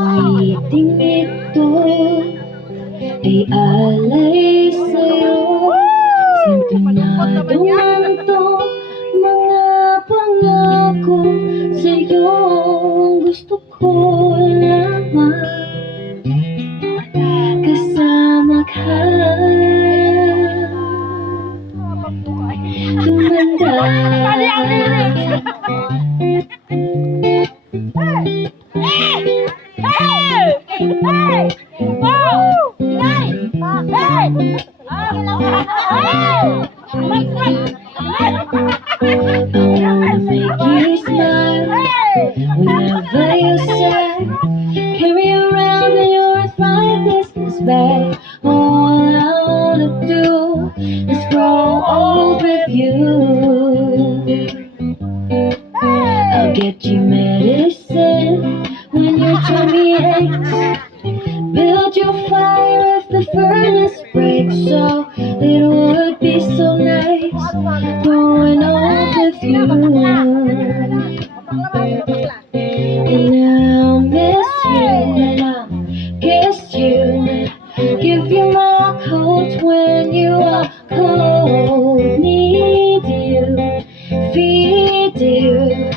Awiting ito ay alay sa'yo. Sintonado man tong mga pangako sa'yo. Ang gusto ko lamang kasama ka. Tumanda I wanna make you smile whenever you're sad. Carry around in your arthritis is bad. All I wanna do is grow old with you. I'll get you medicine when your tummy aches. Build your fire if the furnace breaks. So it would be so nice growing old with you. And I'll miss you and I'll kiss you. Give you my coat when you are cold. Need you, feed you.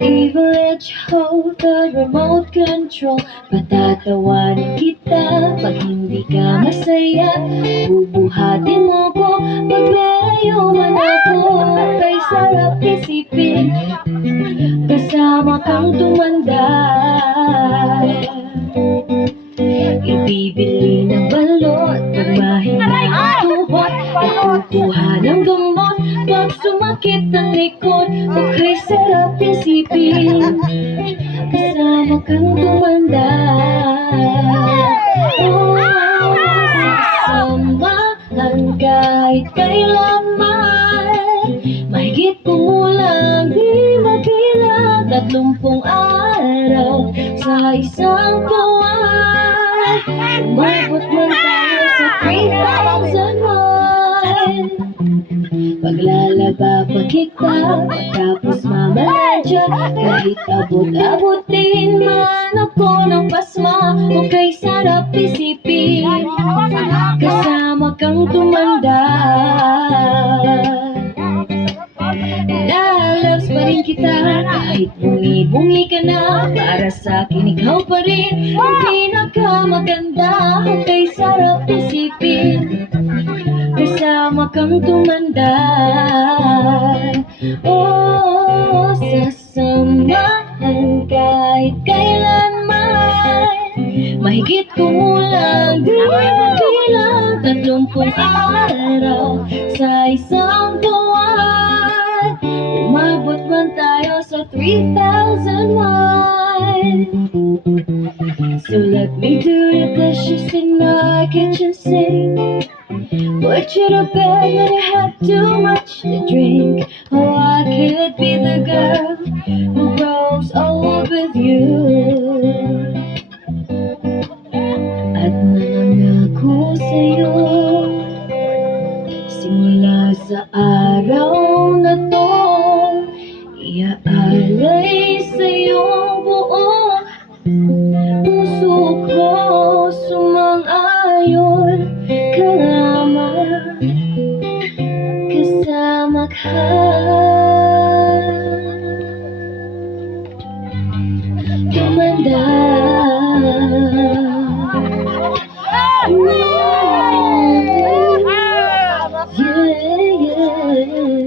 Even let you hold the remote control. Patatawarin kita pag hindi ka masaya. Bubuhatin mo ko pag malayo man ako. Kay sarap isipin kasama kang tumanda. Ibibili ng balot pag mahina ang tuhod. Kukuha ng gamot pag sumakit ang likod. Okay, sarap isipin kasama kang tumanda. Oh, sasamahan kahit kailanman. Mahigit kumulang di mabilang 30 araw sa isang buwan. Umabot man tayo sa 3,001. Paglalaba pa kita matapos mamaladya. Kahit abot-abutin man ako ng pasma. Okay, sarap isipin kasama kang tumanda. Lalabs pa rin kita kahit bungi-bungi ka na. Para sa'kin ikaw pa rin ang pinakamaganda. Okay, sarap isipin kasama kang tumanda. Oh, sasamahan kahit kailanman. Mahigit kumulang di mabilang 30 araw sa isang buwan. Umabot man tayo sa 3,001. So let me do the dishes in my kitchen sink. Put you to bed when you have too much to drink. Oh, I could be the girl who grows old with you. At nangako sa'yo simula sa araw na to, iaalay sa'yo buong puso ko. Sumang-ayon kasama ka.